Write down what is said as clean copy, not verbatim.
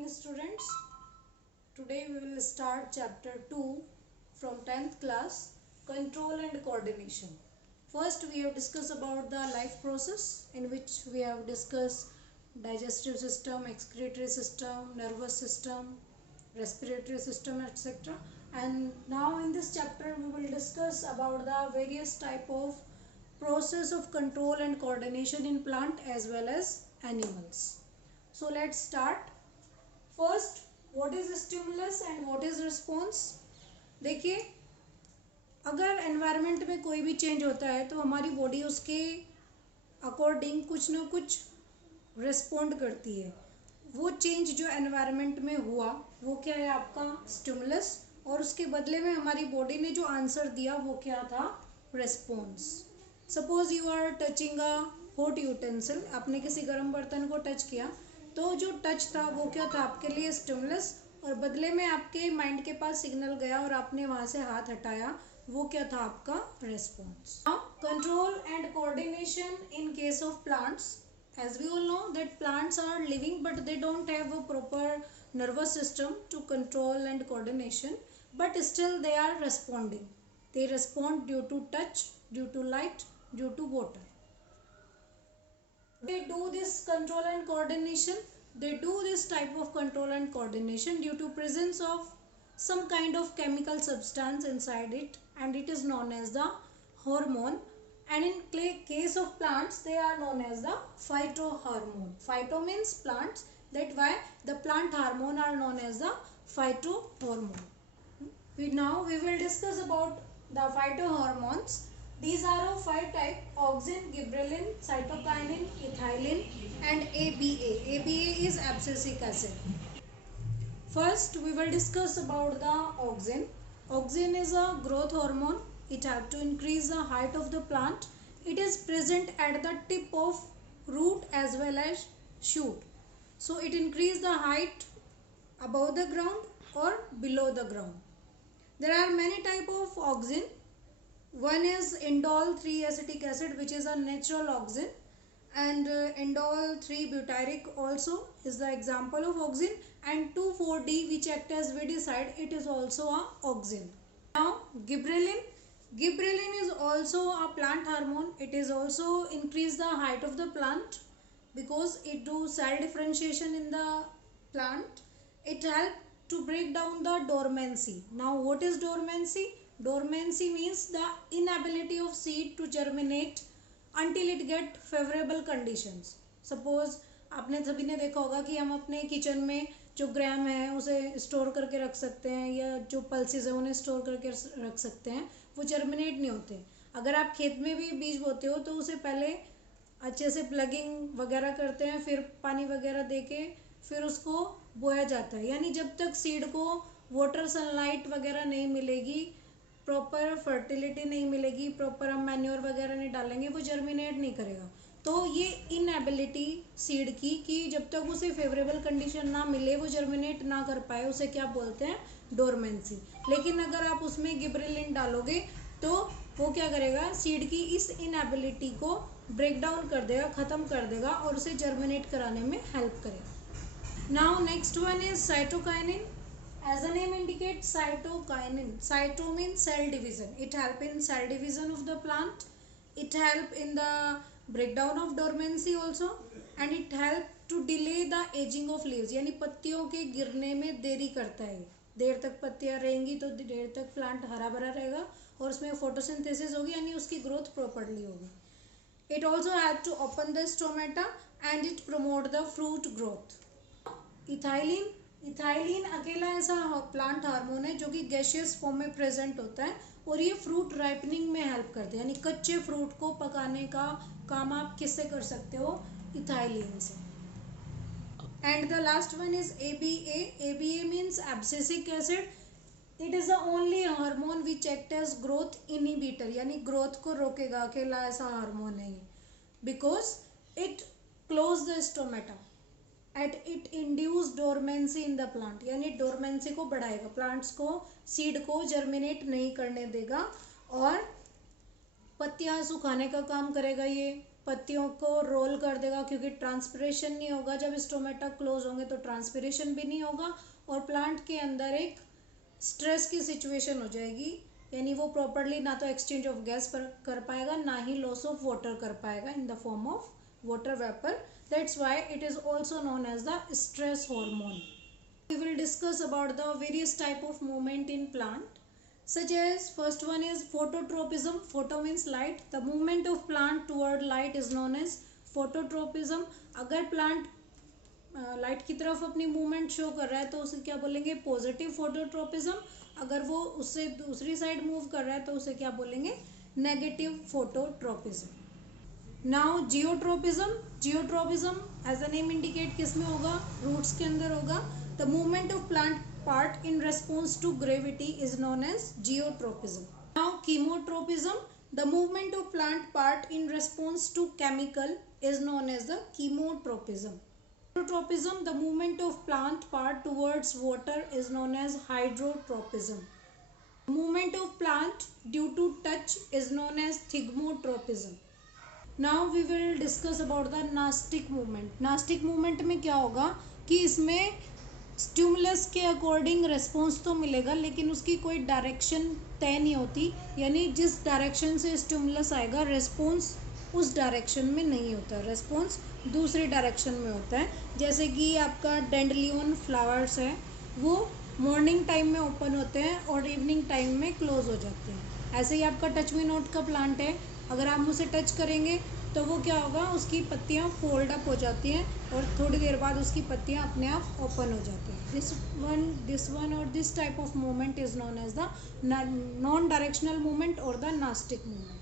morning students. Today we will start chapter 2 from 10th class, control and coordination. First we have discussed about the life process, in which we have discussed digestive system, excretory system, nervous system, respiratory system, etc. And now in this chapter we will discuss about the various type of process of control and coordination in plant as well as animals. So let's start. First, what is stimulus and what is response? देखिए, अगर environment में कोई भी change होता है तो हमारी body उसके अकॉर्डिंग कुछ ना कुछ रिस्पोंड करती है. वो चेंज जो एनवायरनमेंट में हुआ वो क्या है? आपका स्टिमुलस. और उसके बदले में हमारी बॉडी ने जो आंसर दिया वो क्या था? Response. Suppose you are touching a hot utensil. आपने किसी गर्म बर्तन को टच किया तो जो टच था वो क्या था? आपके लिए स्टिमुलस, और बदले में आपके माइंड के पास सिग्नल गया और आपने वहाँ से हाथ हटाया, वो क्या था? आपका response. Control and coordination in case of plants. As we all know that plants are living but they don't have a proper nervous system to control and coordination, but still they are responding. They respond due to touch, due to light, due to water. They do this control and coordination. They do this type of control and coordination due to presence of some kind of chemical substance inside it, and it is known as the hormone. And in case of plants, they are known as the phytohormone. Phyto means plants. That why the plant hormone are known as the phytohormone. Now we will discuss about the phytohormones. These are of 5 types: auxin, gibberellin, cytokinin, ethylene and ABA. ABA is abscisic acid. First we will discuss about the auxin. Auxin is a growth hormone. It helps to increase the height of the plant. It is present at the tip of root as well as shoot. So it increases the height above the ground or below the ground. There are many types of auxin. One is indole 3-acetic acid, which is a natural auxin, and indole 3-butyric also is the example of auxin, and 2,4-D which act as weedicide, it is also a auxin. Now gibberellin. Gibberellin is also a plant hormone. It is also increase the height of the plant because it do cell differentiation in the plant. It help to break down the dormancy. Now what is dormancy? Dormancy means the inability of seed to germinate until it get favorable conditions. Suppose आपने सभी ने देखा होगा कि हम अपने kitchen में जो ग्राम है उसे स्टोर करके रख सकते हैं, या जो पल्सेस है उन्हें स्टोर करके रख सकते हैं, वो जर्मिनेट नहीं होते. अगर आप खेत में भी बीज बोते हो तो उसे पहले अच्छे से प्लगिंग वगैरह करते हैं, फिर पानी वगैरह देके फिर उसको बोया जाता है. यानी जब तक सीड को वाटर, सनलाइट वगैरह नहीं मिलेगी, प्रॉपर फर्टिलिटी नहीं मिलेगी, प्रॉपर हम मैन्योर वगैरह नहीं डालेंगे, वो जर्मिनेट नहीं करेगा. तो ये इनएबिलिटी सीड की कि जब तक उसे फेवरेबल कंडीशन ना मिले वो जर्मिनेट ना कर पाए, उसे क्या बोलते हैं? डोरमेंसी. लेकिन अगर आप उसमें गिबरेलिन डालोगे तो वो क्या करेगा? सीड की इस इनएबिलिटी को ब्रेक डाउन कर देगा, ख़त्म कर देगा और उसे जर्मिनेट कराने में हेल्प करेगा. Now next one is cytokinin. As the name indicates, cytokinin. Cyto means cell division. It help in cell division of the plant. It help in the breakdown of dormancy also, and it help to delay the aging of leaves. यानी पत्तियों के गिरने में देरी करता है. देर तक पत्तियां रहेंगी तो देर तक प्लांट हरा भरा रहेगा और उसमें फोटोसिंथेसिस होगी, यानी उसकी ग्रोथ प्रॉपर्ली होगी. It also help to open the stomata and it promote the fruit growth. Ethylene. Ethylene अकेला ऐसा प्लांट हार्मोन है जो कि गैशियस फॉर्म में प्रेजेंट होता है और ये फ्रूट राइपनिंग में हेल्प करते हैं. यानी कच्चे फ्रूट को पकाने का काम आप किससे कर सकते हो? इथाइलिन से. And the last one is ABA. ABA means abscisic acid. It is the only hormone which act as growth inhibitor. यानी ग्रोथ को रोकेगा, अकेला ऐसा हार्मोन है ये, because it close the stomata at it induce dormancy in the plant. यानी dormancy को बढ़ाएगा, प्लांट्स को, सीड को जर्मिनेट नहीं करने देगा और पत्तियां सुखाने का काम करेगा ये, पत्तियों को रोल कर देगा, क्योंकि ट्रांसपिरेशन नहीं होगा। जब स्टोमेटा क्लोज होंगे तो ट्रांसपिरेशन भी नहीं होगा और प्लांट के अंदर एक स्ट्रेस की सिचुएशन हो जाएगी, यानी वो प्रॉपरली ना तो एक्सचेंज ऑफ गैस कर पाएगा, ना ही लॉस ऑफ वाटर कर पाएगा in the form of water vapor. That's why it is also known as the stress hormone. We will discuss about the various type of movement in plant, such as first one is phototropism. Photo means light. The movement of plant toward light is known as phototropism. अगर plant light की तरफ अपनी movement show कर रहा है तो उसे क्या बोलेंगे? Positive phototropism. अगर वो उससे दूसरी साइड मूव कर रहा है तो उसे क्या बोलेंगे? Negative phototropism. Now geotropism. Geotropism as a name indicate किस में होगा? रूट्स के अंदर होगा. The movement of plant part in response to gravity is known as geotropism. Now chemotropism. The movement of plant part in response to chemical is known as the chemotropism. Hydrotropism, the movement of plant part towards water is known as hydrotropism. Movement of plant due to touch is known as thigmotropism. Now we will discuss about the nastic movement. Nastic movement में क्या होगा कि इसमें stimulus के according response तो मिलेगा, लेकिन उसकी कोई डायरेक्शन तय नहीं होती, यानी जिस डायरेक्शन से स्टिमुलस आएगा रिस्पॉन्स उस डायरेक्शन में नहीं होता, रिस्पॉन्स दूसरी डायरेक्शन में होता है. जैसे कि आपका डेंडलियन फ्लावर्स है, वो मॉर्निंग टाइम में ओपन होते हैं और इवनिंग टाइम में क्लोज हो जाते हैं. ऐसे ही आपका टच मी नॉट का प्लांट है, अगर आप उसे टच करेंगे तो वो क्या होगा? उसकी पत्तियां फोल्ड अप हो जाती हैं और थोड़ी देर बाद उसकी पत्तियां अपने आप ओपन हो जाती हैं. दिस वन और this type of movement is known as the non directional movement और द नास्टिक मूवमेंट.